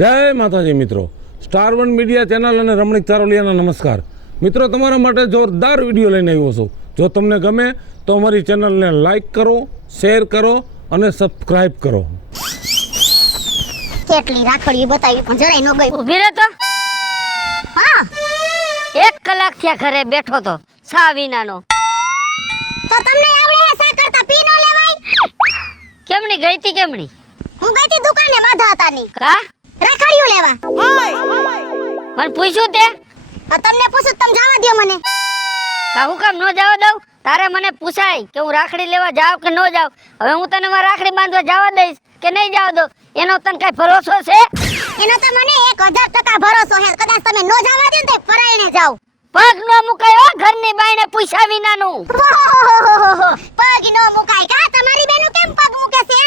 જય માતાજી મિત્રો, સ્ટાર વન મીડિયા ચેનલ અને રમણીક ચારોલિયાના નમસ્કાર. મિત્રો, તમારા માટે જોરદાર વિડીયો લઈને આવ્યો છું. જો તમને ગમે તો અમારી ચેનલને લાઈક કરો, શેર કરો અને સબસ્ક્રાઇબ કરો. કેટલી રાખડી બતાવી પણ જરાય ન ગઈ. ઊભી રહે તો. હા, 1 કલાક થયા ઘરે બેઠો તો સા વિનાનો. તો તમને આવડે હે સા કરતા પી નો લેવાય? કેમની ગઈ તી કેમની? હું ગઈ તી દુકાને બાંધા હતાની. કા? રાખડીઓ લેવા. મને પૂછ્યું તે? તમને પૂછું તમે જવા દો મને. કા હું કામ નો જવા દઉં? તારે મને પૂછાય કે હું રાખડી લેવા જાવ કે નો જાવ. હવે હું તને મારી રાખડી બાંધવા જવા દઈશ કે નહીં જવા દઉં એનો તને કઈ ભરોસો છે? એનો તો મને 1000% ભરોસો છે. કદાચ તમે નો જવા દો તો પરાઈને જાવ. પગ નો મુકાયો ઘરની બાઈને પૂછ્યા વિનાનું. પગ નો મુકાય. કા તમારી બેનો કેમ પગ મૂકે છે?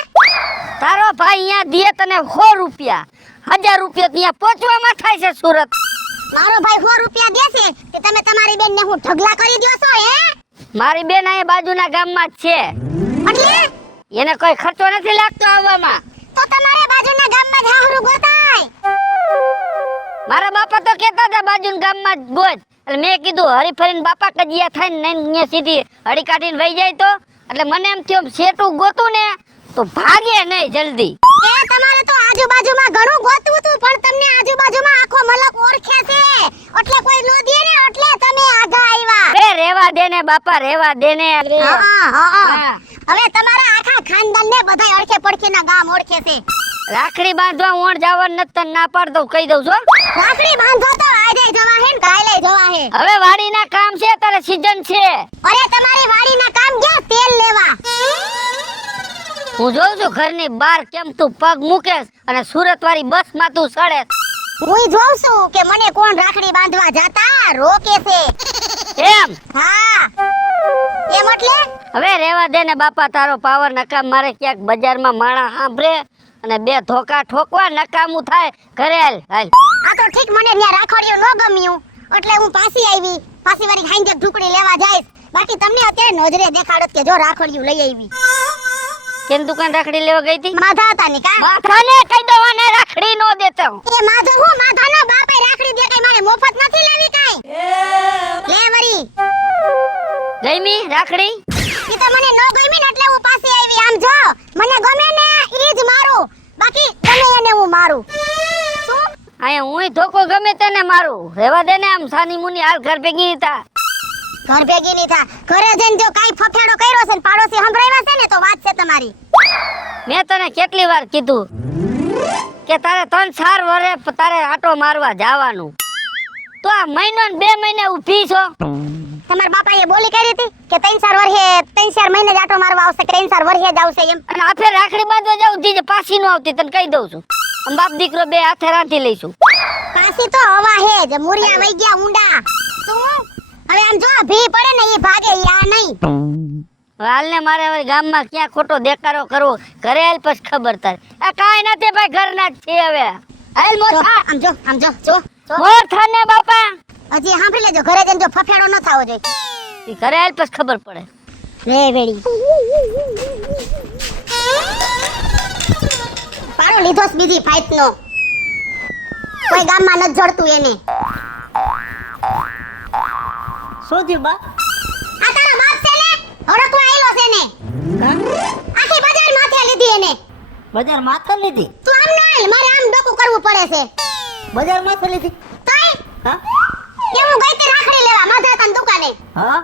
તારો ભાઈ અહીંયા દે તને 100 રૂપિયા, 1000 રૂપિયા ત્યાં પહોંચવામાં થાય છે સુરત. મારો ભાઈ 100 રૂપિયા દેશે કે તમે તમારી બેનને હું ઢગલા કરી દ્યો છો હે? મારી બેન અહીંયા બાજુના ગામમાં જ છે. એટલે એને કોઈ ખર્ચો નથી લાગતો આવવામાં. તો તમારે બાજુના ગામમાં જ હાહરું ગોતાય. મારા બાપા તો કહેતા હતા બાજુના ગામમાં જ ગોત. એટલે મેં કીધું હરીફરીને બાપા કજિયા થાય ને અહીંયા સીધી હળી કાઢીને વહી જાય તો. એટલે મને એમ થયું સેટું ગોતું ને તો ભાગે નહીં જલ્દી. એ તમારે તો આજુબાજુમાં ઘણું ગોતવું હતું પણ તમને આજુબાજુમાં આખો મલક ઓળખે છે એટલે કોઈ નો દે ને એટલે તમે આગા આવ્યા. એ રેવા દે ને બાપા, રેવા દે ને. હા. હવે તમારા આખા ખાનદાનને બધાય અડખે પડખેના ગામ ઓળખે છે. રાખડી બાંધવા ઓણ જવાનું નથી તને ના પાડ દઉં, કહી દઉં છો. રાખડી બાંધો તો આજે જવા હે ને કાલે જવા હે. હવે વાડીના કામ છે તારે સીઝન છે. અરે તમારી વાડીના કામ ગયા તેલ લેવા. હું જોઉં છું ઘરની બહાર કેમ તું પગ મૂકેસ અને સુરત વાળી બસ માં તું સડે. હું જોઉં છું કે મને કોણ રાખડી બાંધવા જાતા રોકે છે. એમ? હા. એમ એટલે હવે રેવા દે ને બાપા, તારો પાવર નકામ. મારે ક્યાંક બજારમાં માણા સાંભળે અને 2 ધોકા ઠોકવા નકામું થાય. ઘરે હાલ. આ તો ઠીક મને ત્યાં રાખડીઓ ન ગમ્યું એટલે હું પાછી આવી. પાછી વાળી ખાઈને ઢુકડી લેવા જઈશ. બાકી તમને અત્યારે નજરે દેખાડત કે જો રાખડીઓ લઈ આવી. કેમ દુકાન રાખડી લેવા ગઈ હતી? માધા હતા ની કા? માથાને કહી દો અને રાખડી નો દેતો. એ માધા હું માધાનો બાપે રાખડી દે કઈ મારે મફત નથી લેવી કાઈ. લે વરી. ગઈમી રાખડી? ઈ તો મને નો ગમી ને એટલે હું પાછી આવી. આમ જો મને ગમે ને ઈ જ મારું. બાકી તમે એને હું મારું. શું? આયા હુંય ધોકો ગમે તેને મારું. રેવા દે ને આમ સાની મુની હાલ ઘર ભેગી ની થા. ઘર ભેગી ની થા. ઘરે જઈને જો કાઈ ફફેડો કર્યો છે ને પાડોશી સંભળાવ્યા છે ને તો વાત છે તમારી. મેં તને કેટલી વાર કીધું કે તારે 3-4 વર્ષે તારે આટો મારવા જવાનું. તો આ મહિનો ને 2 મહિને ઊભી છો. તમાર બાપાએ બોલી કરી હતી કે 3-4 મહિને જ આટો મારવા આવશે, 3-4 વર્ષે જ આવશે એમ. અને આફે રાખડી બાંધવા જાવ દીજે પાછી નો આવતી તને કહી દઉં છું. આમ બાપ દીકરો 2 હાથે રાંધી લઈશું. પાછી તો હવા હે જ મુરિયા વઈ ગયા ઊંડા. શું? હવે આમ જો ભી પડે ને ઈ ભાગે ઈ આ નહીં. હાલ ને મારે હવે ગામમાં ક્યાં ખોટો દેખાડો કરવો. ઘરે હાલ પછી ખબર થાય. આ કાઈ નથી ભાઈ, ઘરના જ છે હવે. હાલ મોથા. આમ જો મોથા ને બાપા. હજી સાંભળી લેજો ઘરે જઈને જો ફફેડો ન થાવો જોઈએ. ઈ ઘરે હાલ પછી ખબર પડે. રે વેડી પાડો લીધોસ બીજી ફાઈટ નો. કોઈ ગામમાં ન જોડતું એને. શું થયું બા? આ તારા બાપ છે ને હડકવા આયલો છે ને. આખી બજાર માથે લીધી એને. બજાર માથે લીધી? તું આમ ન હાલ, મારે આમ ડોકું કરવું પડે છે. બજાર માથે લીધી? તોય હા? કે હું ગઈ તે રાખડી લેવા માધાતાની દુકાને. હા?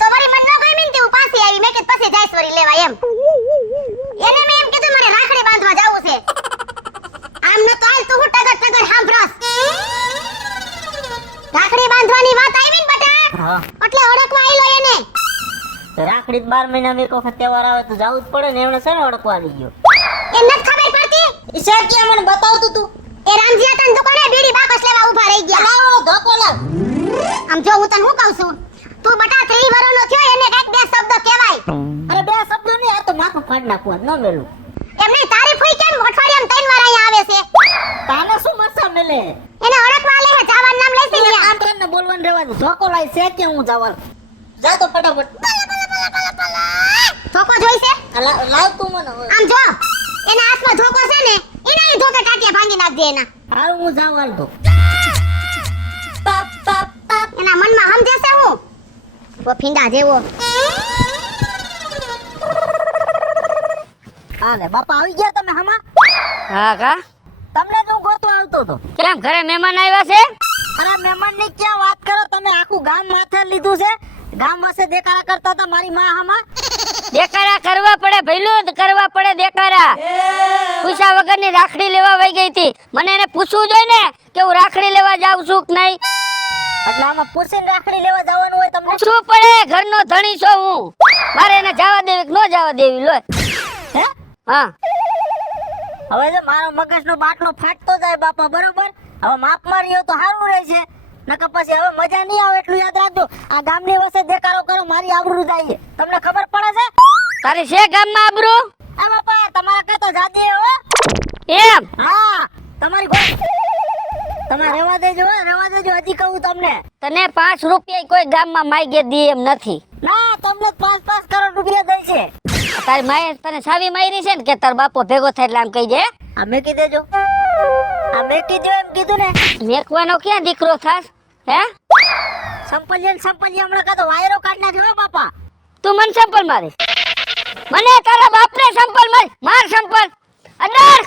તો વળી મને ન ગમી ને તે હું પાછી આવી. મેં કે પછી જાઈશ વળી લેવા એમ. એને મેં એમ કીધું મારે રાખડી બાંધવા જાવું છે. આમ ન તો હાલ તું હું ટગર સાંભળસ. રાખડી બાંધવાની વાત આવી ને બટા. હા. એટલે હડકવા આયલો એને. રાખડી 12 મહિનામાં એક વખત તહેવાર આવે તો જાવું જ પડે ને. એમણે છે ને હડકવા આવી ગયો. એ નથી ખબર પડતી. ઈશા કે મને બતાવતું તું. એ રામજી તાન દુકાને બીડી બાકસ લેવા ઊભા રહી ગયા. લાવો ધોકો લાવ. આમ જો હું તને શું કહું છું, તું બટા 3 વર્ષનો થયો એને કાઈક 2 શબ્દ કહેવાય. અરે 2 શબ્દ નહીં, આ તો માથું ફાડ નાખવા ન મેલું. એમ નહીં, તારી ફૂઈ કેમ અઠવાડિયામાં 3 વાર અહીંયા આવે છે? તાને શું મરસા મેલે? એને હડકવા લે હે, જાવાનું નામ લઈશ ને. આમ તો એને બોલવાનું રહેવા દે. ધોકો લાય છે કે હું જવાનું. જા તો ફટાફટ. છે એના. હારું હું જાઉં હાલ તો. એના મનમાં સમજે છે હું ફીંડા જેવો. હાલે બાપા આવી ગયા તમે હમા? હા કા તમને જ હું ગોતવા આવતો હતો. કેમ ઘરે મહેમાન આવ્યા છે? અરે મહેમાન ની ક્યાં વાત કરો તમે, આખું ગામ માથે લીધું છે. ગામ વાસે દેખાડા કરતા હતા મારી માં હમા. દેકારા કરવા પડે ભઈલું કરવા પડે દેકારા. પૂછ્યા વગરની રાખડી લેવા વઈ ગઈ હતી. મને એને પૂછવું જોઈએ ને કે હું રાખડી લેવા જાઉં છું કે નહીં. એટલે આમાં પૂછીને રાખડી લેવા જવાનું હોય તમને? પૂછવું પડે, ઘરનો ધણી છો હું. મારે એને જવા દેવી કે ન જવા દેવી લો. હે હા હવે જો મારો મગજનો બાટલો ફાટતો જાય બાપા, બરોબર? હવે માપ માર્યો તો સારું રહેશે, નકર પછી હવે મજા નહીં આવે. એટલું યાદ રાખજો, આ ગામની વસે દેકારો કરો મારી આબરૂ જાય છે. તમને ખબર પડે છે? તારી છે ગામમાં આબરૂ? આ બાપા તમારા કઈ તો જાદી હો. એમ હા તમારી તમારે રહેવા દેજો હો, રહેવા દેજો. હજી કહું તમને, તને 5 રૂપિયા કોઈ ગામમાં માગે દી એમ નથી. ના તમને 5 કરોડ રૂપિયા દઈ છે. તારી માએ તને સાવી મારી છે ને કે તાર બાપો ભેગો થાય એટલે આમ કહી દે. આ મેકી દેજો, આ મેકી દો એમ કીધું ને. મેકવાનો ક્યાં દીકરો થાસ? હે સંપલિયન હમણાં કાં તો વાયરો કાઢ નાખ્યો હો બાપા. તું મને સંપલ મારી? મને તારા બાપને સંપલ માર સંપલ. અડર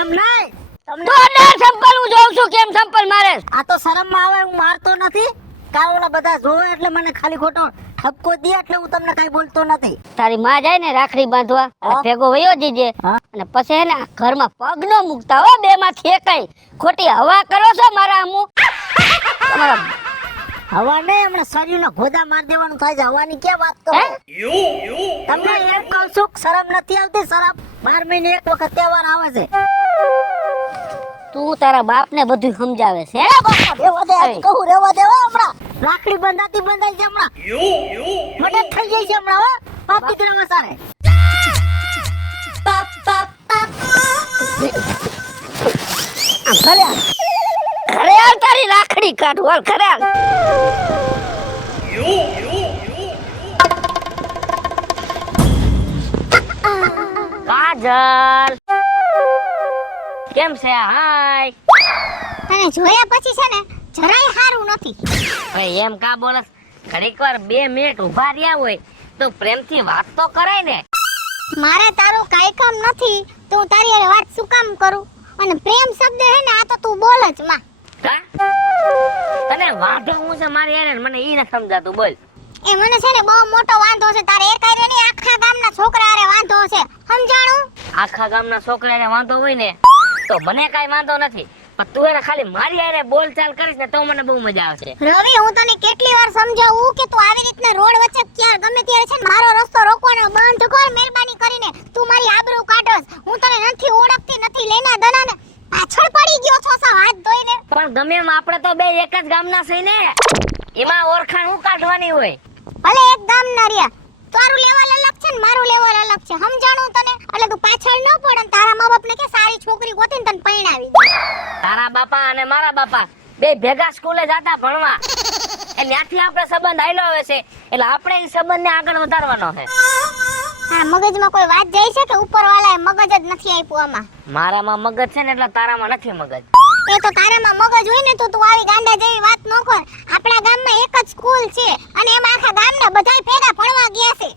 એમ નહીં તમને તું અડર સંપલ. હું જોઉં છું કેમ સંપલ મારે. આ તો શરમમાં આવે, હું મારતો નથી. કાવડા બધા જોવે એટલે મને ખાલી ખોટો ઠપકો દે એટલે હું તમને કઈ બોલતો નથી. તારી માં જાય ને રાખડી બાંધવા એટલે હા. ભેગો વયો જીજે હા. અને પછી હે ને આ ઘરમાં પગ નો મૂકતા હો. બે માંથી એકાઈ ખોટી હવા કરો છો મારા અમુ. તમારા હવા નહીં, હમણાં શરીરના ઘોદા માર દેવાનું થાય છે. હવાની ક્યાં વાત કરો? તમને એમ કહું છું કે શરમ નથી આવતી? શરમ 12 મહિને એક વખત તહેવાર આવે છે. તું તારા બાપ ને બધું સમજાવે છે. રેવા દે, આજ કહું રેવા દે હો. હમણાં રાખડી બંધાઈ છે હમણાં. મદદ થઈ ગઈ છે હમણાં હો. બાપ દીકરા વસારે. ઘરે હાલ તારી રાખડી કાઢું. હાલ ઘરે હાલ. કાજલ કેમ છે? હાય. તને જોયા પછી છે ને જરાય સારું નથી. ભાઈ એમ કા બોલસ? ઘડીક વાર 2 મિનિટ ઊભા રહ્યા હોય તો પ્રેમથી વાત તો કરાય ને. મારે તારું કાઈ કામ નથી તો હું તારી હારે વાત શું કામ કરું? અને પ્રેમ શબ્દ હે ને આ તો તું બોલ જ માં. કા? તને વાંધો હું છે મારી યાર? મને ઈ ન સમજાતું. બોલ. એ મને છે ને બહુ મોટો વાંધો છે. તારે એક હારે નહીં આખા ગામના છોકરા હારે વાંધો છે, સમજાણું? આખા ગામના છોકરાને વાંધો હોય ને તો મને કાઈ વાંધો નથી, પણ તું એને ખાલી મારી હારે બોલચાલ કરીશ ને તો મને બહુ મજા આવશે. રવિ, હું તને કેટલી વાર સમજાવું કે તું આવી રીતના રોડ વચ્ચે ક્યાં ગમે ત્યારે છે ને મારો રસ્તો રોકવાનો બંધ કર મહેરબાની કરીને. તું મારી આબરૂ કાઢસ. હું તને નથી ઓળખતી, નથી લેના દેના ને પાછળ પડી ગયો છો સાવ હાથ ધોઈને. પણ ગમે એમ આપણે તો બે એક જ ગામના છે ને, એમાં ઓળખાણ હું કાઢવાની હોય? ભલે એક ગામના રહ્યા, તારું લેવલ અલગ છે ને મારું લેવલ અલગ છે, સમજાણું તને? એટલે તું પાછળ ન પડ ને તારા મા બાપને કે સારી છોકરી ગોતીને તને પરણાવી દે. તારા બાપા અને મારા બાપા બે ભેગા સ્કૂલે જતા ભણવા, એટલે ત્યાંથી આપણે સંબંધ આયલો આવે છે, એટલે આપણે એ સંબંધને આગળ વધારવાનો છે. હા, મગજમાં કોઈ વાત જાય છે કે ઉપરવાળાએ મગજ જ નથી આપ્યું આમાં? મારામાં મગજ છે ને એટલે તારામાં નથી મગજ. એ તો તારામાં મગજ હોય ને તો તું આવી ગાંડા જેવી વાત ન કર. આપણા ગામમાં એક જ સ્કૂલ છે અને એમાં આખા ગામના બધાય ભેગા ભણવા ગયા છે.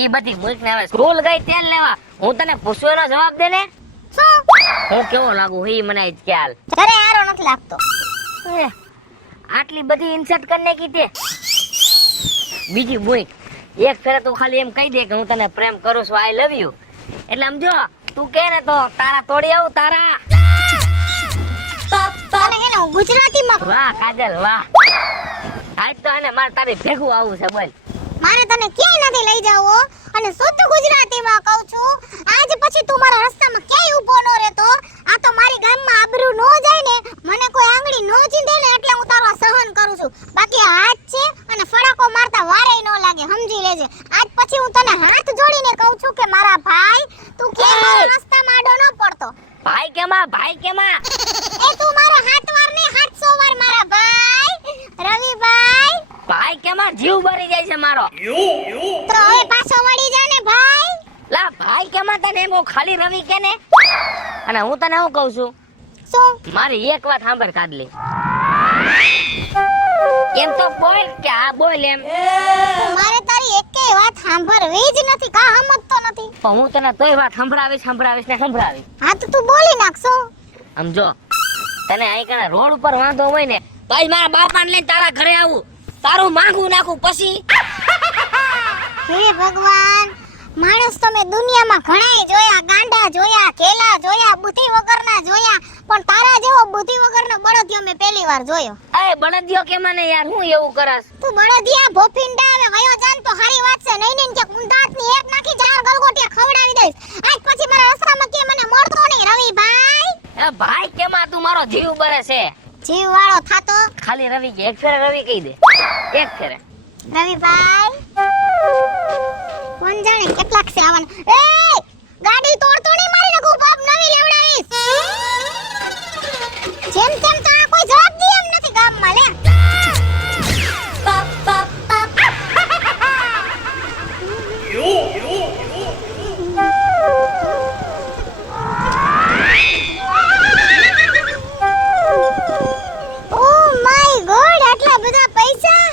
ઈ બધી મૂક ને હવે સ્કૂલ ગઈ તેલ લેવા. હું તને પૂછવાનો જવાબ દે ને. શું? હું કેવો લાગુ ઈ મને જ ખ્યાલ. ઘરે આરો નથી લાગતો. આટલી બધી ઇન્સર્ટ કરને કીધે. બીજી મૂક એક ફેરે તું ખાલી એમ કહી દે કે હું તને પ્રેમ કરું છું, આઈ લવ યુ, એટલે સમજો તું કે ને તો તારા તોડી આવું. તારા તને હે ને હું ગુજરાતીમાં વાહ કાજલ વાહ. આજ તો આને મારે તારી ભેગું આવું છે. બોલ. મારે તને ક્યાંય નથી લઈ જાવો અને શુદ્ધ ગુજરાતીમાં કહું છું, આજ પછી તું મારા રસ્તામાં ક્યાંય ઊભો ન રહેતો. આ તો મારી ગામમાં આબરૂ નો જાય ને, મને કોઈ આંગળી નો ચીંધે ને એટલે હું તારો સહન કરું છું. બાકી આ હાથ છે અને ફડાકો મારતા વારેય નો લાગે, સમજી લેજે. આજ પછી હું તને હાથ જોડીને કહું છું કે મારા ભાઈ તું ક્યાંય મારા રસ્તામાં આડો ન પડતો. ભાઈ કેમાં? ભાઈ કેમાં? એ તું મારો હાથ વાર ને 700 વાર મારા ભાઈ રવિભાઈ. ભાઈ કેમાં? જીવ બરી જાય છે મારો. તો હવે પાછો વળી જા ને ભાઈ. લા ભાઈ કેમાં? તને એમ ખાલી રવિ કે ને. અને હું તને શું કહું છું, શું મારી એક વાત સાંભળ કાદલી. એમ તો બોલ કે હા બોલ એમ. મારે તારી એકેય વાત સાંભળવી જ નથી, કા સમજતો નથી. પણ હું તને તોય વાત સંભળાવીશ ને સંભળાવીશ. હા તો તું બોલી નાખશો. આમ જો તને અહીં કણે રોડ ઉપર વાંધો હોય ને તો આજ મારા બાપાને લઈને તારા ઘરે આવું, તારું માંગું નાખું પછી. હે ભગવાન, માણસ તમે દુનિયામાં ઘણાય જોયા, ગાંડા જોયા, કેલા જોયા, બુદ્ધિ વગરના જોયા, પણ તારા જેવો બુદ્ધિ વગરનો બળદિયો મેં પહેલી વાર જોયો. એ બળદિયો કે મને યાર હું એવું કરસ. તું બળદિયા ભોફિંડા હવે વયો જાન તો હારી વાત છે. નહીં નહીં કે કુંદાતની એક નાખી 4 ગલગોટિયા ખવડાવી દઈશ. આજ પછી મારા રસ્તામાં કે મને મળતો નહીં રવિભાઈ. એ ભાઈ કેમાં તું મારો જીવ બરે છે. જીવ વાળો થાતો ખાલી રવિ કે એક ફેરે રવિ કહી દે, એક ફેરે. રવિભાઈ કોણ જાણે કેટલાક છે આવન. એ ગાડી તોડતો નહીં, મારી નખું બાપ નવી લેવડાવીશ. જેમ તેમ તો આ કોઈ જવાબ દે એમ નથી ગામમાં લે. ઓ માય ગોડ, આટલા બધા પૈસા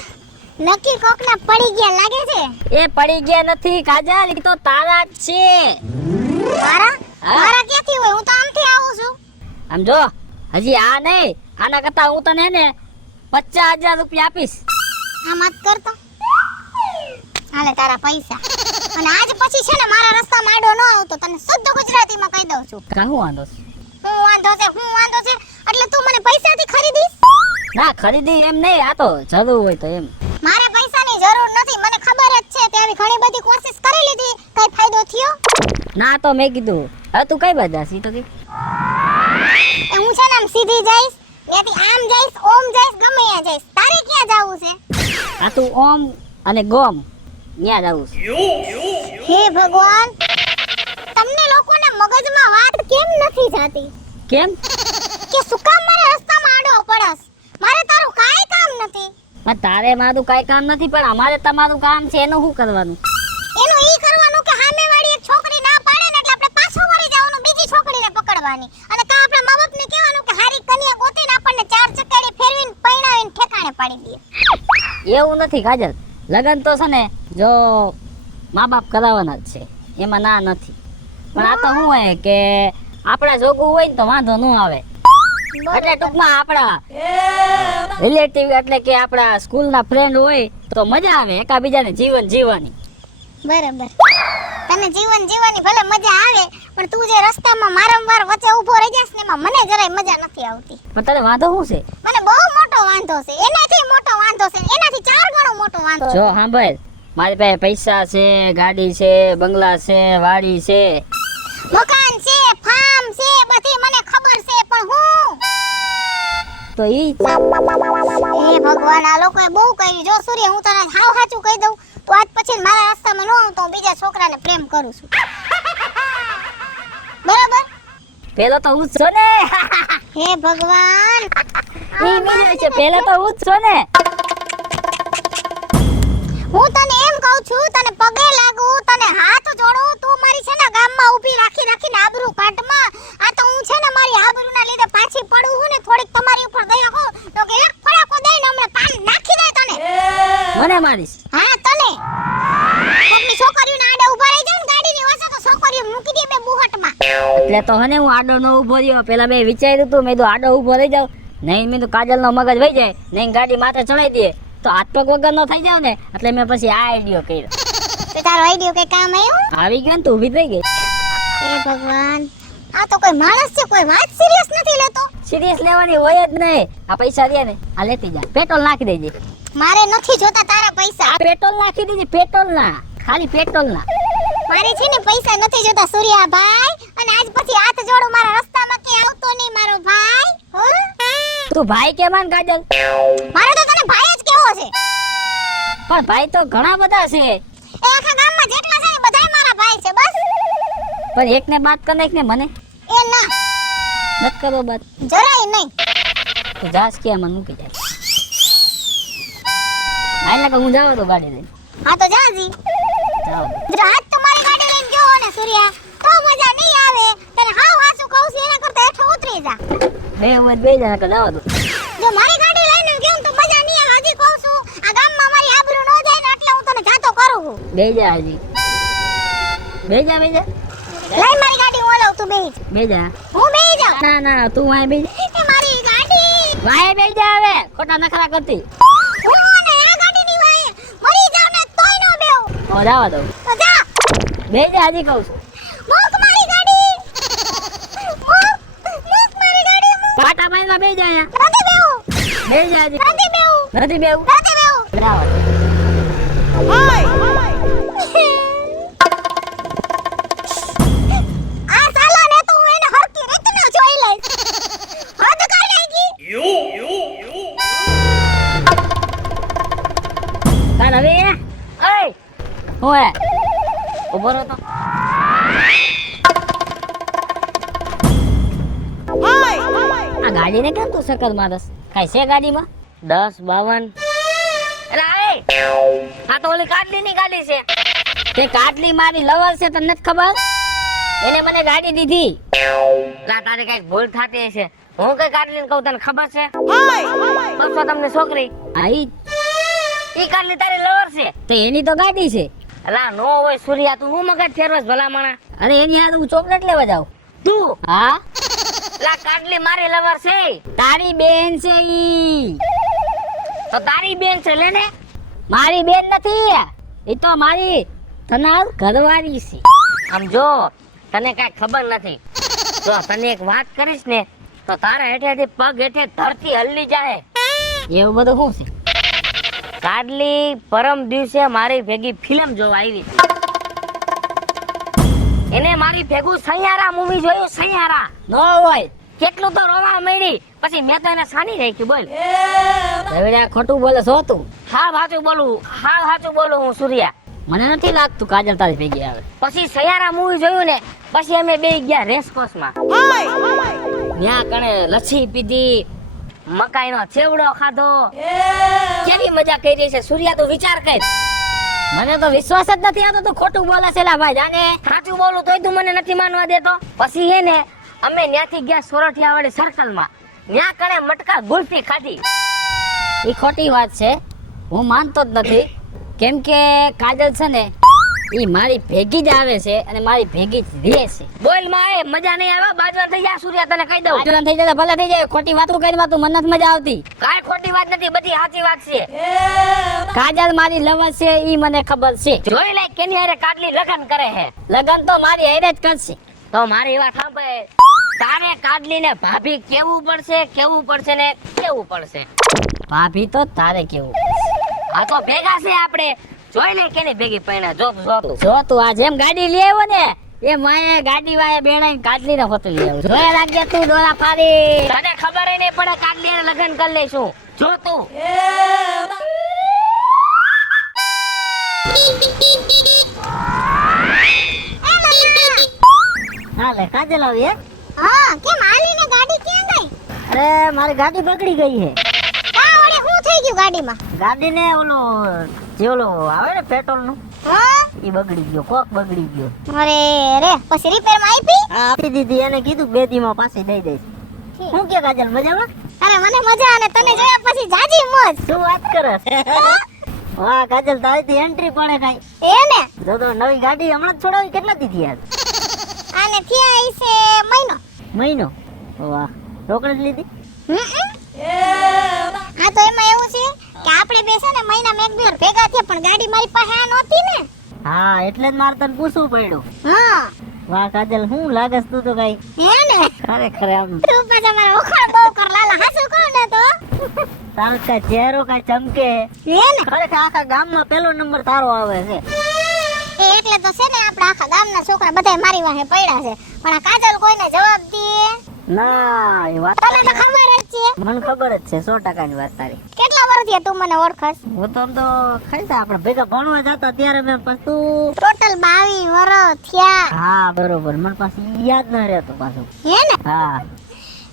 નક્કી કોકના પડી ગયા લાગે છે. એ પડી ગયા નથી કાજલ, એ તો તારા જ છે. મારા હા. મારા ક્યાંથી હોય? હું તો આમથી આવું છું. આમ જો હજી આ નહીં, આના કરતા હું તને ને 50,000 રૂપિયા આપીશ. આ મત કરતો હાલે તારા પૈસા. અને આજ પછી છે ને મારા રસ્તામાં આડો ન આવતો, તને શુદ્ધ ગુજરાતીમાં કહી દઉં છું. કાં હું વાંધો છે? હું વાંધો છે એટલે તું મને પૈસાથી ખરીદીશ? ના ખરીદી એમ નહીં, આ તો જરૂર હોય તો એમ. મારે પૈસાની જરૂર નથી, મને ખબર જ છે. તે આવી ઘણી બધી કોશિશ કરી લીધી, કઈ ફાયદો થયો? ના તો મેં કીધું હવે તું કઈ બાજુ જાશી તો કે. એ હું છે ને આમ સીધી જઈશ, ત્યાંથી આમ જઈશ, ઓમ જઈશ, ગમે ત્યાં જઈશ. તારે ક્યાં જાવું છે? આ તું ઓમ અને ગોમ ન્યા જાવું છે. હે ભગવાન, તમને લોકોને મગજમાં વાત કેમ નથી જાતી? કેમ? કે શું કામ મારા રસ્તામાં આડો પડસ? મારે તારું કાઈ કામ નથી. પણ તારે મારું કાઈ કામ નથી, પણ અમારે તમારું કામ છે એનું શું કરવાનું? એનું ઈ કરવાનું કે સામેવાળી એક છોકરી ના પાડે ને એટલે આપણે પાછો વળી જવાનું, બીજી છોકરીને પકડવાની. અને કા આપણા મા બાપને કહેવાનું કે હારી કન્યા ગોતીને આપણને 4 ચક્કડી ફેરવીને પૈણાવીને ઠેકાણે પાડી દે. એવું નથી કાજલ, લગન તો છે ને જો મા બાપ કરાવવાના જ છે, એમાં ના નથી. પણ આ તો શું હોય કે આપણા જોગું હોય ને તો વાંધો ન આવે. એટલે ટૂંકમાં આપણા રિલેટિવ એટલે કે આપણા સ્કૂલના ફ્રેન્ડ હોય તો મજા આવે એકાબીજાને જીવન જીવવાની. બરાબર, તને જીવન જીવવાની ભલે મજા આવે, પણ તું જે રસ્તામાં વારંવાર વચ્ચે ઊભો રહી જાસ ને એમાં મને જરાય મજા નથી આવતી. પણ તને વાંધો શું છે? મને બહુ મોટો વાંધો છે, એનાથી મોટો વાંધો છે, એનાથી 4 ગણો મોટો વાંધો છે. જો સાંભળ, મારી પાસે પૈસા છે, ગાડી છે, બંગલા છે, વાડી છે, મકાન છે, ફાર્મ છે, બધી મને ખબર છે, પણ હું તો ઈ હે ભગવાન, આ લોકોએ બહુ કર્યું. જો સૂર્ય, હું તને હાવ સાચું કહી દઉં તો આજ પછી મારા રસ્તામાં ન આવતો, હું બીજા છોકરાને પ્રેમ કરું છું. બરાબર? પેલો તો હું જ છો ને. હે ભગવાન, ઈ બીજો છે, પેલો તો હું જ છો ને. હું તને એમ કહું છું, તને પગે લાગુ, તને હાથ જોડું, તું મારી છે ને ગામમાં ઊભી રાખીને આબરૂ કાઢમાં. આ તો હું છે ને મારી આબરૂના લીધે પાછી પડું હું ને, થોડીક તમારી ઉપર દયા હો તો કે એક ફડાકો દઈને હમણાં પાન નાખી દે તને. મને મારીશ? હા તને. કોકની છોકરીઓને આડે ઊભા રહી જાવ ને ગાડીની વાસે તો છોકરીઓ મૂકી દે બે બુહટમાં. એટલે તો હને હું આડો ન ઊભો રહ્યો. પેલા મેં વિચાર્યું તું, મેં તો આડો ઊભો રહી જાવ, નહીં મેં તો કાજલનો મગજ વહી જાય, નહીં ગાડી માથે ચડાઈ દે તો હાથ પગ વગર નો થઈ જાવ ને. એટલે મેં પછી આ આઈડિયો કર્યો. તો તારો આઈડિયો કઈ કામ આવ્યો? આવી ગયો ને તો ઊભી થઈ ગઈ. હે ભગવાન, આ તો કોઈ માણસ છે, કોઈ વાત સિરિયસ નથી લેતો. સિરિયસ લેવાની હોય જ નહીં. આ પૈસા દે ને, આ લેતી જા, પેટ્રોલ નાખી દેજે. મારે નથી જોતા તારા પૈસા. આ પેટ્રોલ નાખી દેજે, પેટ્રોલ ના, ખાલી પેટ્રોલ ના. મારે છે ને પૈસા નથી જોતા સૂર્યાભાઈ, અને આજ પછી હાથ જોડું, મારા રસ્તામાં કે આવતો નહીં મારો ભાઈ. હો? તું ભાઈ કે માન કાજલ? મારે તો તને ભાઈ જ કેવો છે. પણ ભાઈ તો ઘણા બધા છે. એ આખા ગામમાં જેટલા છે એ બધાય મારા ભાઈ છે, બસ. પણ એકને બાત કર નાખ ને મને. એ ના, નત કરો બાત. જરાય નહીં. તો જાસ કે મને મૂકી જાય. આઈ લાગે હું જાવ તો ગાડી લઈને. હા તો જાજી. જાવ. જો આજ તમારી ગાડી લઈને ગયો ને સૂર્યા, તો મજા નહીં આવે. તને હાવ હાસું કહું છું, એના કરતા હેઠો ઉતરી જા. બે હોય બે જા કે જવા દો. જો મારી ગાડી લઈને ગયો તો મજા નહીં આવે. હજી કહું છું આ ગામમાં મારી આબરૂ ન જાય ને એટલે હું તને જાતો કરું છું. બે જા હજી. બે જા બે જા. લઈ મારી ગાડી હું લઉં તું બેહી જા. બે જા. હું બેહી જાઉં. ના ના તું વાય બે જા. એ મારી ગાડી વાય બે જા હવે ખોટા નખરા કરતી. હું અને આ ગાડીની વાય મરી જાવ ને તોય નો બેહું. ઓ જવા દો. તો જા બે જા હજી કહું છું. મૂક મારી ગાડી. મૂક મારી ગાડી મૂક. પાટા માઈમાં બે જા અહીંયા. નથી બેહું. બે જા હજી. નથી બેહું. નથી બેવું. નથી બેહું. જવા દો. આ સાલાને તો હું એને હરકી રીતના જોઈ લઈશ. હદ કરી નાખી. તાર હવે ઓય હું હે ઉભો રહો તો. આ ગાડીને કેમ તું સકત મારસ? કાઈ છે ગાડીમાં 10 52 અરે આ તો ઓલી કાટલીની ગાડી છે. તે કાટલી મારી લવર છે તને નથી ખબર? એને મને ગાડી દીધી. લા તારે કઈક ભૂલ થાતી છે. હું કઈ કાટલીને કહું તને ખબર છે? બસો તમને છોકરી આઈ ઈ કાટલી તારી લવર છે તો એની તો ગાડી છે. અલા નો હોય સૂર્યા તું હું મગજ ફેરવસ ભલા માણા. અરે એની હાથ હું ચોકલેટ લેવા જાઉં. તું હા લા કાટલી મારી લવર છે. તારી બેન છે ઈ. તો તારી બેન છે લેને. મારી બેન નથી ઈ તો મારી તનાર ઘરવાળી છે. આમ જો તને કઈ ખબર નથી. જો તને એક વાત કરીશ ને તો તારા હેઠેથી પગ હેઠે ધરતી હલ્લી જાય. એવું બધું શું છે? કાડલી પરમ દિવસે મારી ભેગી ફિલ્મ જોવા આવી. એને મારી ભેગું સૈયારા મૂવી જોયું. સૈયારા નો હોય કેટલું તો રોવા મળી. પછી મેં તો એને સાની રાખી. બોલ હવે ખોટું બોલે છો તું? હા સાચું બોલું. હા સાચું બોલું હું સૂર્યા. મને નથી લાગતું કાજલ તારી ભેગી આવે. પછી સૈયારા મૂવી જોયું ને પછી અમે બે ગયા રેસકોર્સ માં. ત્યાં કણે લસ્સી પીધી, મકાઈનો ચેવડો ખાધો. કેવી મજા કરી છે સૂર્યા તું વિચાર કર. મને તો વિશ્વાસ જ નથી આવતો તું ખોટું બોલે છે લા ભાઈ. જાને સાચું બોલું તોય તું મને નથી માનવા દેતો. પછી હે ને અમે ત્યાંથી ગયા સોરઠિયા વાળી સર્કલ માં. ત્યાં કણે મટકા ગુલ્ફી ખાધી. એ ખોટી વાત છે. હું માનતો જ નથી. કેમ કે કાજલ છે ને ઈ મારી ભેગી જ આવે છે અને મારી ભેગી જ રહે છે. બોલ માં એ મજા નહીં આવે. બાજવાન થઈ જા સૂર્યા તને કહી દઉં. બાજવાન થઈ જાય ભલે થઈ જાય. ખોટી વાતો કરી તું મને નથી મજા આવતી. કાઈ ખોટી વાત નથી બધી સાચી વાત છે. કાજલ મારી લવર છે ઈ મને ખબર છે. જોઈ લે કેની હારે કાટલી લગન કરે છે. લગન તો મારી હારે જ કરશે. તો મારી વાત સાંભળ. તારે કાટલી ને ભાભી કેવું પડશે ને કેવું પડશે. ભાભી તો તારે કેવું પડશે. આ તો ભેગા છે આપણે. જોઈ લે કેની ભેગી પૈણા. જો તું આ જેમ ગાડી લઈ આવ્યો ને એ માએ ગાડી વાય બેણાઈ કાટલી ને હોતું લઈ આવ્યો. જોયા લાગ્યા તું ડોળા ફાડી. તને ખબર નહીં પડે કાટલી ને લગન કરી લઈશું. જો તું હાલે કાજલ આવી હે. હા કેમ આલીને ગાડી ક્યાં ગઈ? અરે મારી ગાડી બગડી ગઈ હે. કા ઓલે શું થઈ ગયું ગાડીમાં? ગાડી ને ઓલો આવે ને પેટ્રોલ નું હા ઈ બગડી ગયો. કોક બગડી ગયો. અરે રે પછી રિપેર માં આપી? આપી દીધી. એને કીધું 2 દી માં પાછી દઈ દઈશ. શું કે કાજલ મજામાં? અરે મને મજા અને તને જોયા પછી જાજી મોજ. શું વાત કરસ? વાહ કાજલ તારી થી એન્ટ્રી પડે કઈ. એને જો નવી ગાડી હમણાં જ છોડાવી. કેટલા દી થયા? આને થયા ઈસે મહિનો. વાહ રોકડ લીધી. હા તો એમાં એવું છે કે આપણે બે છે ને મહિનામાં 1 દી ભેગા થયા પણ ગાડી મારી પાસે આ નહોતી ને. હા એટલે જ મારે તને પૂછવું પડ્યું. હા વાહ કાજલ હું લાગસ તું તો કઈ હે ને ખરેખર આમ તું પાછા મારા ઓખળ બહુ કર લાલા. હાસુ કહું ને તો તારો કઈ ચહેરો કઈ ચમકે. હે ને ખરેખર આખા ગામમાં પહેલો નંબર તારો આવે છે. એ એટલે તો છે ને આપણા આખા ગામના છોકરા બધાય મારી વાહે પડ્યા છે પણ આ કાજલ કોઈને જવાબ દે. ના એ વાત તને તો ખબર જ છે. મને ખબર જ છે 100% ની વાત તારી. કેટલા વર્ષથી તું મને ઓળખસ? હું તો આમ તો ખાઈતા આપણે ભેગા ભણવા જતા ત્યારે મેં પછી તું ટોટલ 22 વર્ષ થયા. હા બરોબર. મને પાછું યાદ ન રહેતું પાછું. હે ને હા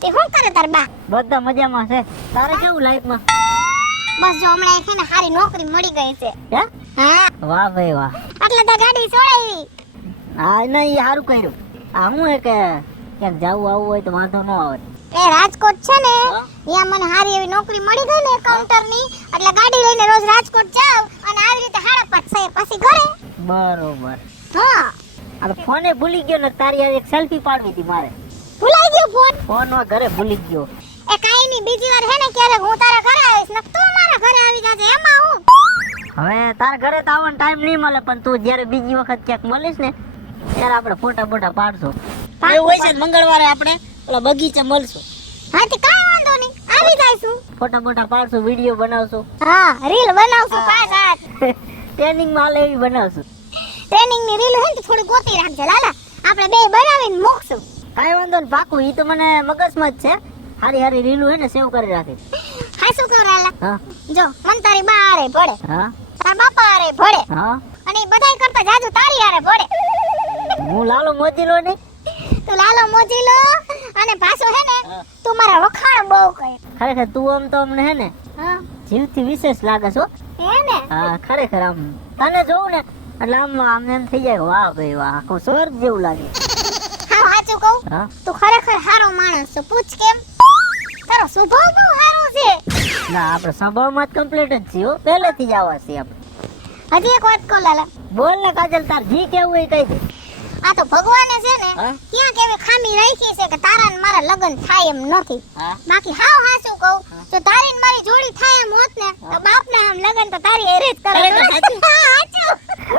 તે શું કરે તાર બા? બધા મજામાં છે. તારે કેવું લાઈફમાં? બસ જો હમણાં એક છે ને સારી નોકરી મળી ગઈ છે. હે હા વાહ ભાઈ વાહ. એટલે તો ગાડી છોડાવી. હા નહીં સારું કર્યું. આ હું કે ક્યાંક જાવું આવવું હોય તો વાંધો ન આવે. એ રાજકોટ છે ને હા? ત્યાં મને સારી એવી નોકરી મળી ગઈ ને કાઉન્ટરની એટલે ગાડી લઈને રોજ રાજકોટ જાવ અને આવી રીતે 5:30 પછી ઘરે. બરોબર. હા આ તો ફોને ભૂલી ગયો ને તારી હારે એક સેલ્ફી પાડવી હતી મારે. ભૂલાઈ ગયો ફોન. ફોન માં ઘરે ભૂલી ગયો. એ કાઈ નહીં, બીજી વાર હે ને ક્યારેક હું તારા ઘરે આવીશ ને તું મારા ઘરે આવી જાજે. એમાં હું હવે તારા ઘરે તો આવવાનો ટાઈમ નહીં મળે પણ તું જ્યારે બીજી વખત ક્યાંક મળીશ ને ત્યારે આપણે ફોટા બોટા પાડશું. એવું હોય છે મંગળવારે આપણે ઓલા બગીચે મળશું. હા તે કાઈ વાંધો નહીં, આવી જાઈશું. ફોટા બોટા પાડશું, વિડીયો બનાવશું, હા રીલ બનાવશું 5-8. ટ્રેનિંગ માં હાલે એવી બનાવશું. ટ્રેનિંગ ની રીલ હોય ને તો થોડી ગોતી રાખજે લાલા, આપણે બે બનાવીને મૂકશું. કાંઈ વાંધો નહીં, પાકું. ઈ તો મને મગજમાં જ છે. હારી હારી રીલું હે ને સેવ કરી રાખી. હા શું કહું લાલા, હા જો મન તારી બા હારે ભળે, હા તારા બાપા હારે ભળે હા. અને ઈ બધાય કરતા જાજુ તારી હારે ભળે. હું લાલો મોજીલો નહીં. તું લાલો મોજીલો અને પાછો હે ને હા. તું મારા વખાણ બહુ કરે. ખરેખર તું આમ તો અમને હે ને હા જીવથી વિશેષ લાગે છો. હે ને હા ખરેખર આમ તને જોઉં ને એટલે આમ એમ થઈ જાય વાહ ભાઈ વાહ, આખું સ્વર્ગ જેવું લાગે. હા સાચું કહું, હા તું ખરેખર સારો માણસ છો. પૂછ કેમ? તારો સ્વભાવ બહુ સારો છે. ના આપણે સ્વભાવમાં જ કમ્પ્લીટ જ છીએ હો, પહેલેથી જ આવા છીએ આપણે. હજી એક વાત કહું લાલા, બોલ ને કાજલ, તાર જી કેવું એ કહી દે. આ તો ભગવાને છે ને હા? ક્યાં કેવી ખામી રાખી છે કે તારા ને મારા લગ્ન થાય એમ નથી. હા બાકી હાવ હાચું કહું, જો તારી ને મારી જોડી થાય એમ હોત ને તો બાપના આમ લગ્ન તો તારી હારે જ કરે. ખરેખર સાચું? હા, સાચું.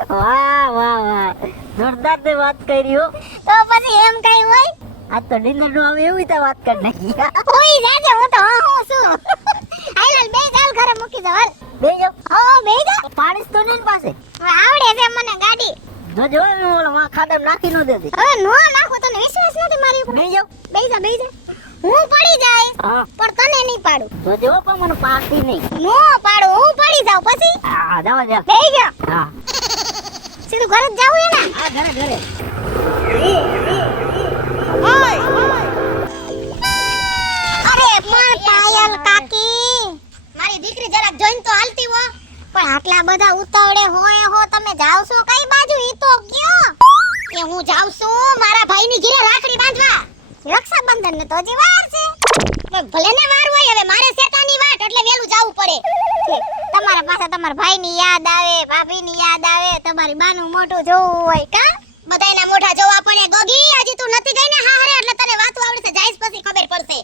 વાહ વાહ વાહ, જોરદાર તે વાત કરી હો. તો પછી એમ કઈ હોય? આજ તો ડિનર નું આવે એવી તો વાત કરી નાખી. ઓય જાજે, હું તો હું છું. હાલ બે ચાલ ઘરે મૂકી દો હાલ. બે જાવ હો બે જા. પાડીશ તો નહીં ને પાસે. હવે આવડે છે મને ગાડી. જોજો ને ઓલો વાં ખાડામાં નાખી ન દેતી. હવે નો નાખું, તને વિશ્વાસ નથી મારી ઉપર. બે જાવ. બે જા બે જા. હું પડી જાય હા પણ તને નહીં પાડું. જોજો પણ મને પાડતી નહીં. નો પાડું, હું પડી જાઉં પછી. હા જવા જા. બે જા. હા સીધું ઘરે જ જાવું હે ને? હા ઘરે ઘરે. અરે પણ પાયલ કાકી, મારી દીકરી જરાક જોઈન તો હાલતી હો, પણ આટલા બધા ઉતાવળે હોય હો તમે જાવ છો કઈ બાજુ ઈ તો કયો? કે હું જાવ છું મારા ભાઈની ઘરે રાખડી બાંધવા. રક્ષાબંધન ને તો હજી વાર છે. પણ ભલે ને વાર હોય, હવે મારે શેતાની વાટ એટલે વેલું જાવું પડે. તમારા પાસે તમારા ભાઈની યાદ આવે, ભાભીની યાદ આવે, તમારી બાનું મોઢું જોવું હોય કા? બધાયના મોઢા જોવા પડે. ગોગી હજી તું નથી ગઈ ને હાહરે એટલે તને વાતો આવડશે, જાઈસ પછી ખબર પડશે.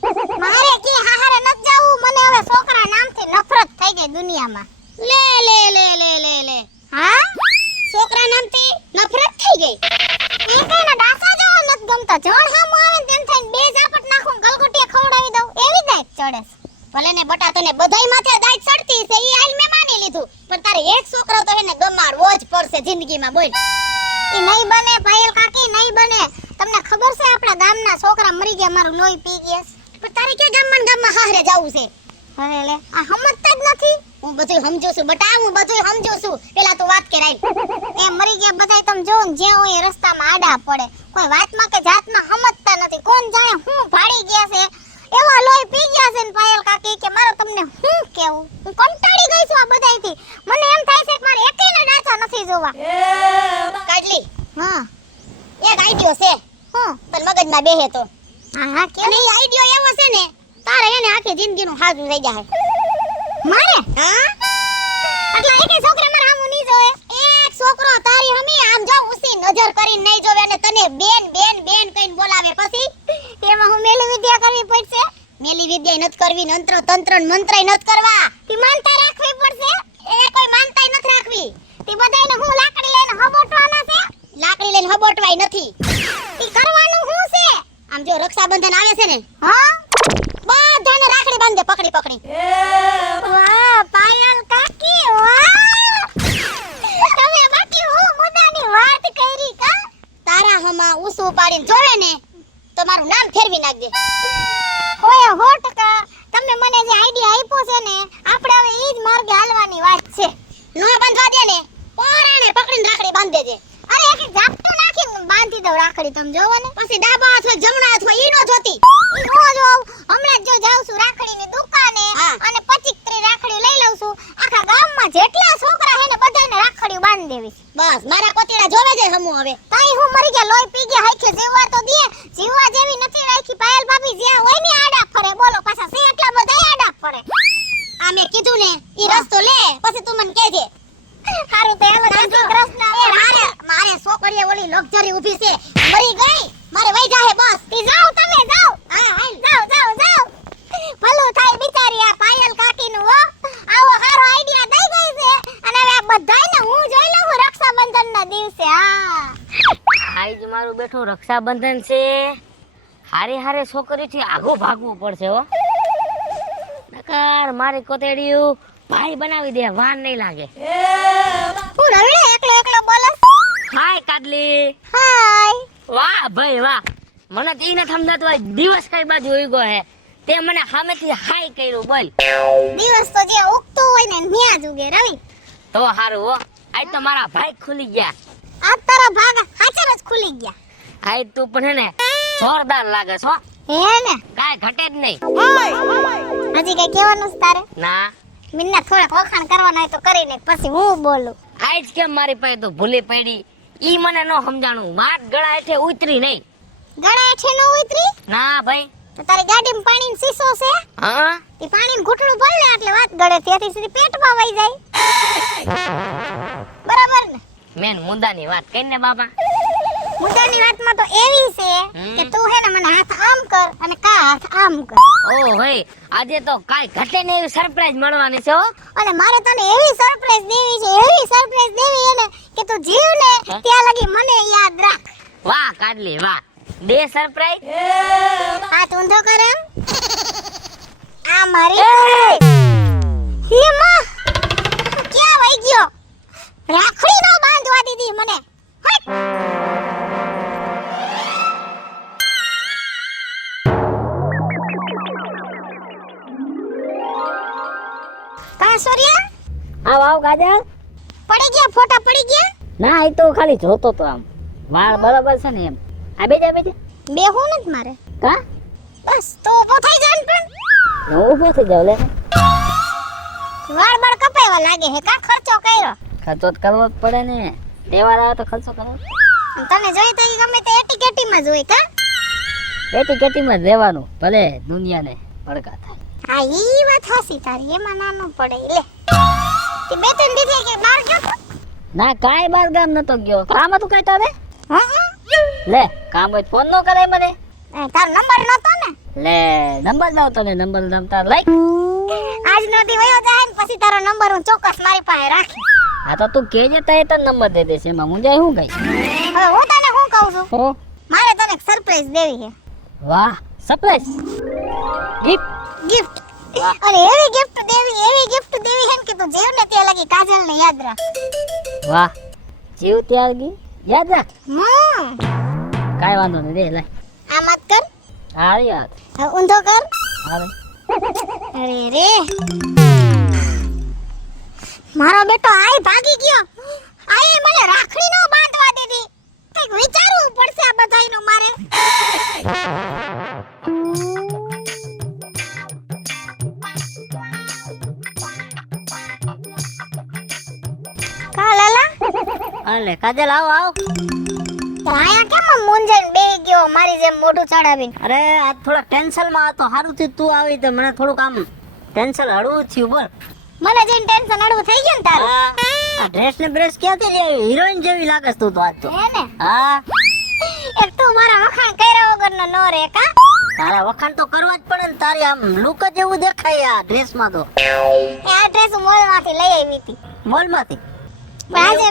મારે કે હાહરે નત જાવું, મને હવે છોકરા નામથી નફરત થઈ ગઈ દુનિયામાં. લે લે લે લે લે લે. હા છોકરા નામથી નફરત થઈ ગઈ. એ કઈના ડાસા જોવા નત ગમતા. જણ હામો આવે ને તેમ થઈને બે ઝાપટ નાખું ગલગોટિયા ખવડાવી દઉં એવી દાઈત ચડે. ભલે ને બટા તને બધાય માથે દાઈત ચડતી છે ઈ હાલ મે માની લીધું, પણ તારે એક છોકરો તો એને ગમાડવો જ પડશે જિંદગીમાં. બોલ ઈ નહીં બને પાયલ કાકી, નહીં બને. તમને ખબર છે આપણા ગામના છોકરા મરી ગયા, મારું લોહી પી ગયા. પણ તારે કે ગામમાં હાહરે જાવું છે? હવે લે આ સમજતા જ નથી. હું બધું સમજુ છું બટા, હું બધું સમજુ છું. પેલા તું વાત કરાય. એ મરી ગયા બધાય તમે જો ને જ્યાં હોય એ રસ્તામાં આડા પડે. કોઈ વાતમાં કે જાતમાં સમજતા નથી. કોણ જાણે હું ભાડી ગયા છે, એવા લોહી પી ગયા છે ને પાયલ કાકી કે મારો તમને હું કેવું. હું કંટાળી ગઈ છું આ બધાયથી. મને એમ થાય છે કે મારે એકેયને ડાચા નથી જોવા. કાઢલી હા એક આઈડિયો છે. હું તને મગજમાં બેહે તો હા કે નહીં? આઈડિયો એવો છે ને તારે એને આખી જિંદગીનું હાજુ થઈ જાય. મારે હા એટલે એકે છોકરા મારા હામું નહીં જોવે. એક છોકરો તારી હમી આમ જો ઉસી નજર કરીને નહીં જોવે અને તને બેન બેન બેન કહીને બોલાવે, પછી એમાં હું મેલી વિદ્યા કરવી પડશે. મેલી વિદ્યા નત કરવી, મંત્ર તંત્ર મંત્રય નત કરવા. તી માનતા રાખવી પડશે. એ કોઈ માનતાય નત રાખવી. તી બધાયને હું લાકડી લઈને હબોટવાના છે? લાકડી લઈને હબોટવાય નથી. તી કરવાનું શું છે? આમ જો રક્ષાબંધન આવે છે ને, હા બધાને રાખડી બાંધે પકડી પકડી. વાહ પાયલ કાકી વાહ, તમે બાકી હું મુદ્દાની વાત કરી કા? તારા હમા ઉસુ પાડીને જોવે ને તો મારું નામ ફેરવી નાખજે. ઓય 100% તમે મને જે આઈડિયા આપ્યો છે ને, આપણે હવે ઈ જ માર્ગે હાલવાની વાત છે. નો બાંધવા દે ને પરાણે પકડીને રાખડી બાંધ દેજે. અરે એક ઝાપટું નાખીને બાંધી દઉં રાખડી, તમે જોવો ને. પછી ડાબા અથવા જમણા અથવા ઈ નો જોતી. ઈ નો જોઉં. હમણાં જ જો જાઉં છું રાખડીની દુકાને અને 25-30 રાખડી લઈ લઉં છું. આખા ગામમાં જેટલા છોકરા છે ને બધાને એને રાખડી બાંધી દેવી છે. બસ મારા કોતીડા જોવે છે હમું હવે. તઈ હું મરી ગયા લોહી પી ગયા હાઈખે જીવવા તો દે. જીવવા જેવી નથી રાખી પાયલ ભાભી જ્યાં હોય ને આડા ફરે બોલો પાછા સે એટલા બધા આડા ફરે. આ મેં કીધું ને ઈ રસ્તો લે પછી તું મને કહેજે. હારું તે હાલો શ્રી કૃષ્ણ. એ મારે છોકરીએ ઓલી લક્ઝરી ઊભી છે મરી ગઈ મારે વઈ જાહે બસ. તી જાવ તમે જાવ. હા હાલ જાવ. ભલું થાય બિચારી આ પાયલ કાકીનું હો. આવો હારો આઈડિયા દઈ ગઈ છે અને હવે આ બધાયને હું જોઈ લઉં રક્ષાબંધનના દિવસે. હા આજ મારું બેઠું રક્ષાબંધન છે. હારે હારે છોકરીથી આગો ભાગવું પડશે હો. નકર મારી કોતેડિયું ભાઈ બનાવી દે વાર નહીં લાગે. હું રવિડે એકલો બોલસ. હાય કાદલી. હાય. વાહ ભાઈ વાહ. મને તો ઈ ન સમજાતું હોય દિવસ કઈ બાજુ ઉગ્યો હે. તે મને સામેથી હાય કર્યું બોલ. દિવસ તો જે ઉગતો હોય ને ન્યા જ ઉગે રવિ. તો હારું હો. આજ તો મારા ભાઈ ખુલી ગયા. આ તારા ભાગ હાચર જ ખુલી ગયા. આજ તું પણ હે ને જોરદાર લાગે છો. હે ને કાંઈ ઘટે જ નહીં. હજી કઈ કહેવાનું છે તારે? ના મિન્ના થોડાક વખાણ કરવાના હોય તો કરી લે પછી હું બોલું. આજ કેમ મારી પાસે તો ભૂલી પડી ઈ મને ન સમજાણું. વાત ગળા હેઠે ઉતરી નહીં. ગળા હેઠે ન ઉતરી? ના ભાઈ. તો તારી ગાડીમાં પાણીનો શીશો છે? હા એ પાણીનું ઘૂંટણું ભર લે એટલે વાત ગળે ત્યાંથી સીધી પેટમાં વઈ જાય. બરાબર ને? મેન મુદ્દાની વાત કરીને બાપા. મુદ્દાની વાતમાં તો એવી છે કે તું હે ને મને હાથ આમ કર અને કા હાથ આમ કર. ઓ ભાઈ આજે તો કાઈ ઘટે ને એવી સરપ્રાઈઝ મળવાની છે હો. અને મારે તને એવી સરપ્રાઈઝ દેવી છે ને કે તું જીવ ને ત્યાં લગી મને યાદ રાખ. વાહ કાદલી વાહ. દે સરપ્રાઈઝ. હાથ ઊંધો કર એમ. આ મારી હે માં ક્યાં વઈ ગયો? રાખડી નો બાંધવા દીધી મને. હટ. કા સોરિયા આવ ગાજર. પડી ગયા ફોટા પડી ગયા? ના એ તો ખાલી જોતો તો આમ. વાળ બરાબર છે ને એમ. આ બેજા બે હું નથી મારે. કા બસ તો ઊભો થઈ જા ને પણ. હું ઊભો થઈ જાવ લે. વાળ બાળ કપાયવા લાગે હે કા ખર્ચો કર્યો? ખર્ચો તો કરવો જ પડે ને. તહેવાર આવે તો ખર્ચો કરવો. તને જોઈ તો ઈ ગમે તે એટીકેટીમાં જોઈ કા? એટીકેટીમાં જ રહેવાનું ભલે દુનિયાને પડકા થાય. હા ઈ વાત હાસી તારી એમાં નાનું પડે લે. તે બે ત્રણ દીધે કે બાર ગયો તો? ના કાઈ બાર ગામ નતો ગયો. કામ હતું કઈ તારે? હા લે કામ હોય ફોન નો કરે મને. તાર નંબર નતો ને? લે નંબર લાવ તને નંબર નમતા લઈ. આજ નો દી વયો જાય ને પછી તારો નંબર હું ચોક્કસ મારી પાસે રાખી. હા તો તું કેજે તો એ તને નંબર દે દેશે એમાં હું જાય હું ગઈ. હવે હું તને શું કહું છું હો મારે તને એક સરપ્રાઈઝ દેવી છે. વાહ સરપ્રાઈઝ ગિફ્ટ. ગિફ્ટ અને એવી ગિફ્ટ દેવી હે ને કે તું જીવને ત્યાં લગી કાજલને યાદ રાખ. વાહ જીવ ત્યાર ગઈ યાદ રાખ. કાઈ વાંધો નહીં દે લાય. આ મત કર. હા યાદ. હવે ઊંધો કર. હાલે અરે રે મારો બેટો આય ભાગી ગયો. આય મને રાખડી નો બાંધવા દીધી. કઈક વિચારવું પડશે આ બધાયનું મારે. કા લાલા હાલે કાજલ આવ આવ. આયા કેમ આમ મૂંઝાઈને બેહી ગયો મારી જેમ મોઢું ચડાવીને? અરે આજ થોડા ટેન્શન માં હતો. હારું થી તું આવી તો મને થોડુંક આમ ટેન્શન હળવું થયું બોલ. મને જેને ટેન્શન અડવું થઈ ગયું ને તારું. આ ડ્રેસ ને બ્રેસ ક્યાંથી લઈ આવી? હિરોઈન જેવી લાગસ તું તો આજ તો. હે ને હા એક તું મારા વખાણ કર્યા વગરનો નો રે કા? તારા વખાણ તો કરવા જ પડે ને. તારી આમ લુક જ એવું દેખાય આ ડ્રેસ માં તો. આ ડ્રેસ હું મોલમાંથી લઈ આવી હતી. મોલ માંથી પણ આજે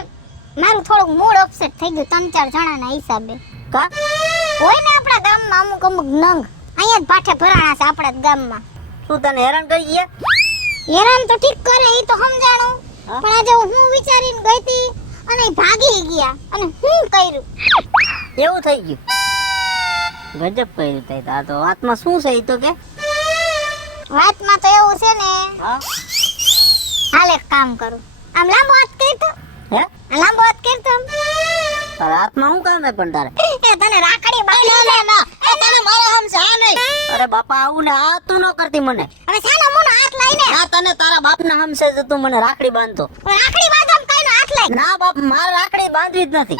મારું થોડુંક મૂડ અપસેટ થઈ ગયું ત્રણ ચાર જણાના હિસાબે. કા હોય ને આપણા ગામમાં અમુક નંગ અહીંયા જ પાઠે ભરાણા છે આપણા જ ગામમાં. તું તને હેરાન કરી ગયા? હેરાન તો ઠીક કરે એ તો સમજાણું હા? પણ આજે હું વિચારીને ગઈ હતી અને ઈ ભાગી ગયા અને હું કર્યું. એવું થઈ ગયું? ગજબ કર્યું તે. આ તો વાતમાં શું છે ઈ તો કે. વાતમાં તો એવું છે ને હા હાલ એક કામ કરું. આમ લાંબો હાથ કરતો હે લાંબો હાથ કરતો તારા હાથમાં શું કામ હે પણ તારે? એ તને રાખડી બાંધી ના એ તને મારો હમ છે આ નહીં. અરે બાપા આવું ને આ તું ન કરતી મને. હવે સાનો મોનો હાથ લઈને આ તને તારા બાપના હમસે જ તું મને રાખડી બાંધતો. રાખડી બાંધમ કઈનો હાથ કાઈ ના બાપ મારે રાખડી બાંધવી જ નથી.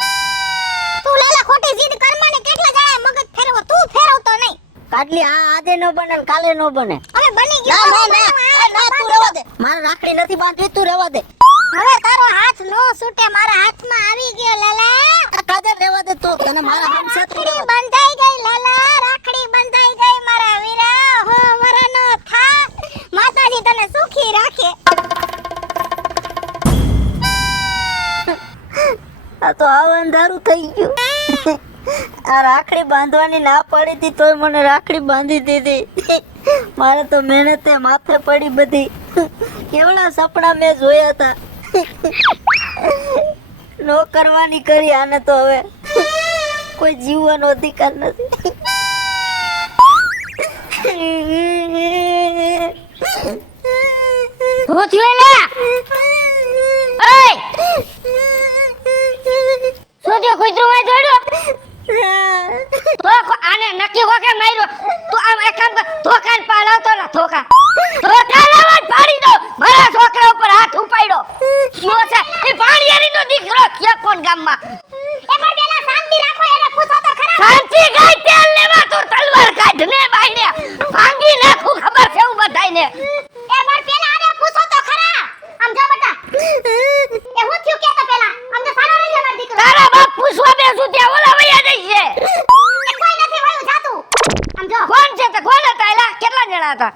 તું લેલા ખોટી જીદ કરમાને કેટલા જણા મગજ ફેરવો તું ફેરવતો નહીં કાટલી આ આજે ન બને ને કાલે ન બને. હવે બની ગયો ના તું રહેવા દે. મારે રાખડી નથી બાંધવી, તું રહેવા દે. હવે તારો હાથ નો છૂટે મારા હાથમાં આવી ગયો લાલા કાજલ રહેવા દે તું, તને મારા હાથ સાથે રાખડી બંધાઈ ગઈ લાલા રાખડી બંધાઈ ગઈ મારા વીરા હો મરનો થા માતાજી તને સુખી રાખે આ તો આવ અંધારું થઈ ગયું. આ રાખડી બાંધવાની ના પડી હતી તોય મને રાખડી બાંધી દીધી. મારે તો મહેનતે માથે પડી બધી. કેવડા સપના મેં જોયા હતા. નો કરવાની કરી આને તો હવે કોઈ જીવવાનો અધિકાર નથી. હું થયું લે ઓય શું થયું કૂતરું માં જોડ્યો તો આને નક્કી હોકે માર્યો તું આમ એક કામ કર ધોકાન પાલાવતો ના ધોકા લાવવા પાડી દો મારા છોકરા ઉપર હાથ ઉપાડ્યો શું છે એ પાણીયારી નો દીકરો કે કોણ ગામમાં એ પણ પેલા શાંતિ રાખો એને પૂછો તો ખરા શાંતિ ગાય તેલ લેવા તો તલવાર કાઢ ને બાઈને ભાંગી નાખું ખબર છે હું બધાયને એ પણ પેલા આને પૂછો તો ખરા આમ જો બટા એ હું થયું કે તો પેલા આમ જો સારો રહેજે માર દીકરો તારા બાપ પૂછવા બેસું ત્યાં ઓલા વૈયા જઈ છે એ કોઈ નથી વયું જાતું આમ જો કોણ છે તે કોણ હતા એલા કેટલા જણા હતા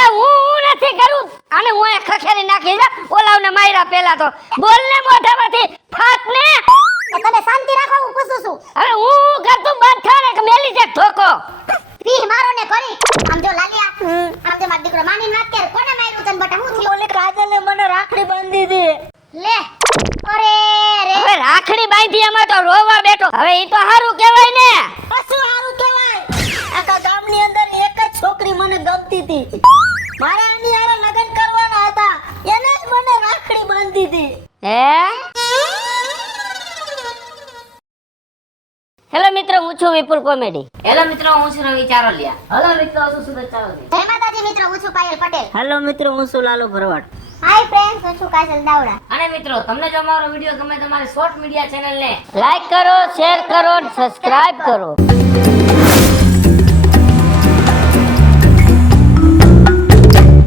એ હું નથી કરું આને હું એ ખખેરી નાખી દે ઓલાવને માર્યા પેલા તો બોલ ને મોઢામાંથી ફાટ ને એ તમે શાંતિ રાખો હું પૂછું છું હવે હું કરતું બંધ થા ને કે મેલી જે ધોકો પી મારો ને કરી આમ જો લાલિયા આમ જો માર દીકરો માની વાત કરે કોને માર્યું તને બટા હું થયું ઓલી કાજલે મને રાખડી બાંધી દીધી. લે અરે રે હવે રાખડી બાંધી એમાં તો રોવા બેઠો હવે ઈ તો હારું કહેવાય ને શું સારું કહેવાય. આખા ગામની અંદર એક જ છોકરી મને ગમતી હતી. મારે આની હારે લગ્ન કરવાના હતા, એને જ મને રાખડી બાંધી દીધી. હે હેલો મિત્રો હું છું વિપુલ કોમેડી. હેલો મિત્રો હું છું રવિ ચારોલિયા. હેલો મિત્રો હું છું સુરજ ચારોલિયા. જય માતાજી મિત્રો હું છું પાયલ પટેલ હેલો મિત્રો હું છું લાલો ભરવાડ. હાય ફ્રેન્ડ્સ હું છું કાજલ દાવડા અને મિત્રો તમને જો અમારો વિડિયો ગમે તો અમારી શોર્ટ મીડિયા ચેનલને લાઈક કરો શેર કરો સબસ્ક્રાઇબ કરો